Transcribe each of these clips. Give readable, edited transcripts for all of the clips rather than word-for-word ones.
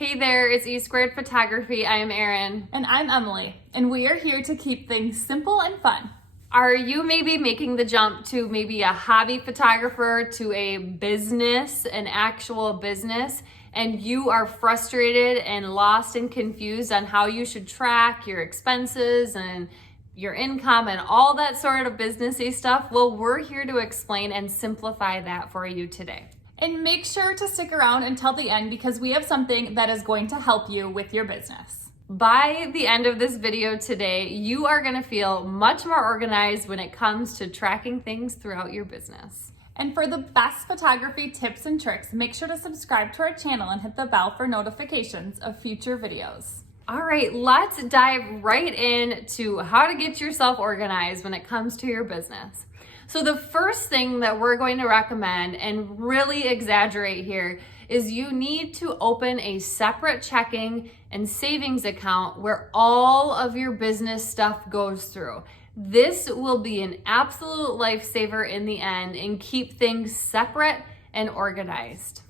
Hey there, it's E Squared Photography. I am Erin. And I'm Emily, and we are here to keep things simple and fun. Are you maybe making the jump to maybe a hobby photographer to a business, an actual business, and you are frustrated and lost and confused on how you should track your expenses and your income and all that sort of businessy stuff? Well, we're here to explain and simplify that for you today. And make sure to stick around until the end because we have something that is going to help you with your business. By the end of this video today, you are going to feel much more organized when it comes to tracking things throughout your business. And for the best photography tips and tricks, make sure to subscribe to our channel and hit the bell for notifications of future videos. All right, let's dive right into how to get yourself organized when it comes to your business. So the first thing that we're going to recommend and really exaggerate here is you need to open a separate checking and savings account where all of your business stuff goes through. This will be an absolute lifesaver in the end and keep things separate and organized.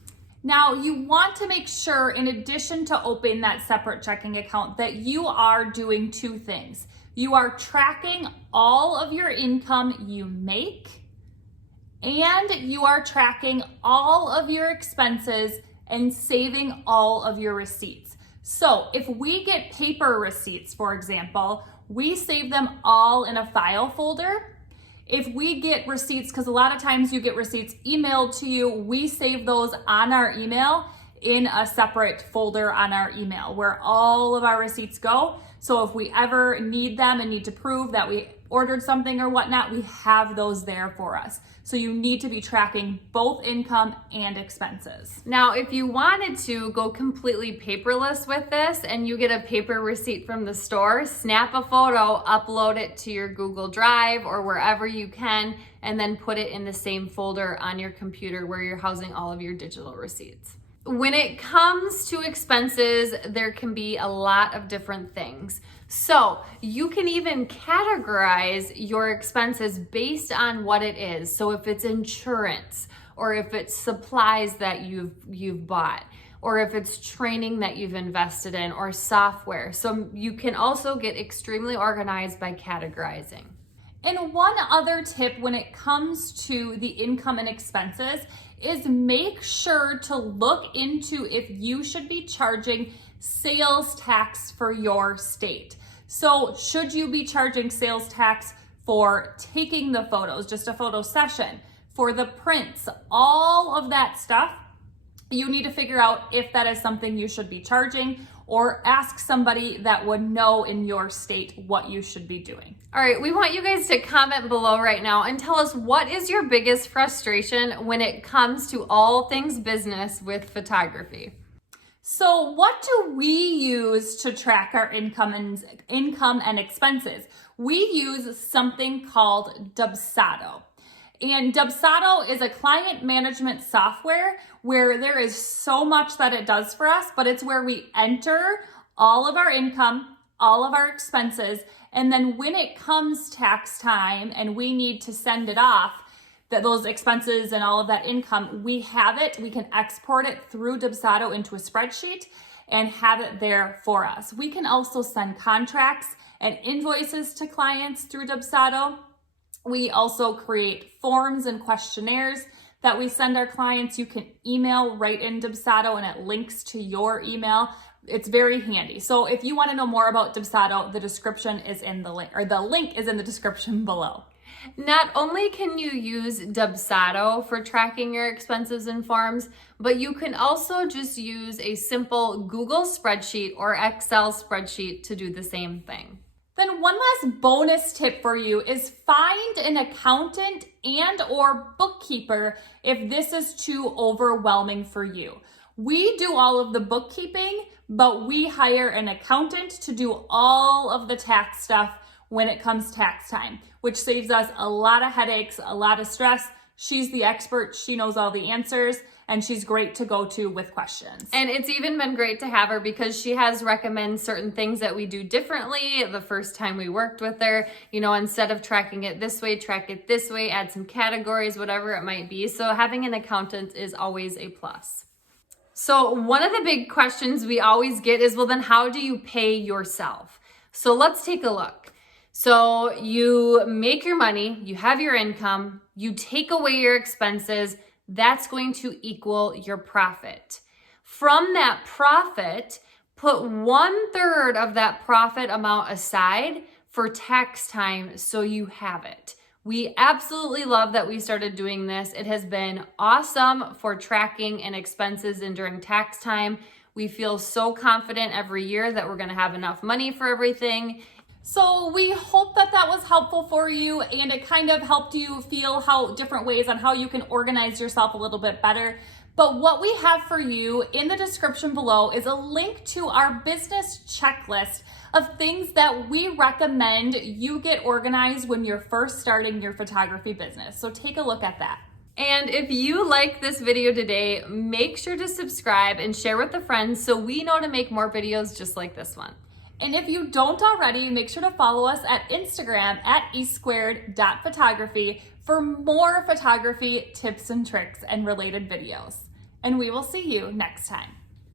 Now, you want to make sure, in addition to opening that separate checking account, that you are doing two things. You are tracking all of your income you make, and you are tracking all of your expenses and saving all of your receipts. So if we get paper receipts, for example, we save them all in a file folder. If we get receipts, because a lot of times you get receipts emailed to you, we save those on our email in a separate folder on our email where all of our receipts go. So if we ever need them and need to prove that we ordered something or whatnot, we have those there for us. So you need to be tracking both income and expenses. Now, if you wanted to go completely paperless with this and you get a paper receipt from the store, snap a photo, upload it to your Google Drive or wherever you can, and then put it in the same folder on your computer where you're housing all of your digital receipts. When it comes to expenses, there can be a lot of different things. So you can even categorize your expenses based on what it is. So if it's insurance, or if it's supplies that you've bought, or if it's training that you've invested in, or software. So you can also get extremely organized by categorizing. And one other tip when it comes to the income and expenses is make sure to look into if you should be charging sales tax for your state. So should you be charging sales tax for taking the photos, just a photo session, for the prints, all of that stuff? You need to figure out if that is something you should be charging, or ask somebody that would know in your state what you should be doing. All right, we want you guys to comment below right now and tell us what is your biggest frustration when it comes to all things business with photography. So what do we use to track our income and expenses? We use something called Dubsado. And Dubsado is a client management software where there is so much that it does for us, but it's where we enter all of our income, all of our expenses, and then when it comes tax time and we need to send it off, that those expenses and all of that income, we have it, we can export it through Dubsado into a spreadsheet and have it there for us. We can also send contracts and invoices to clients through Dubsado. We also create forms and questionnaires that we send our clients. You can email right in Dubsado and it links to your email. It's very handy. So if you want to know more about Dubsado, the description is in the link, or the link is in the description below. Not only can you use Dubsado for tracking your expenses and forms, but you can also just use a simple Google spreadsheet or Excel spreadsheet to do the same thing. Then one last bonus tip for you is find an accountant and or bookkeeper if this is too overwhelming for you. We do all of the bookkeeping, but we hire an accountant to do all of the tax stuff when it comes tax time, which saves us a lot of headaches, a lot of stress. She's the expert, she knows all the answers, and she's great to go to with questions. And it's even been great to have her because she has recommended certain things that we do differently the first time we worked with her. You know, instead of tracking it this way, track it this way, add some categories, whatever it might be. So having an accountant is always a plus. So one of the big questions we always get is, well, then how do you pay yourself? So let's take a look. So you make your money, you have your income, you take away your expenses, that's going to equal your profit. From that profit, put 1/3 of that profit amount aside for tax time so you have it. We absolutely love that we started doing this. It has been awesome for tracking and expenses and during tax time. We feel so confident every year that we're gonna have enough money for everything. So we hope that that was helpful for you and it kind of helped you feel how different ways on how you can organize yourself a little bit better. But what we have for you in the description below is a link to our business checklist of things that we recommend you get organized when you're first starting your photography business. So take a look at that. And if you like this video today, make sure to subscribe and share with a friend so we know to make more videos just like this one. And if you don't already, make sure to follow us at Instagram at e2photography for more photography tips and tricks and related videos. And we will see you next time.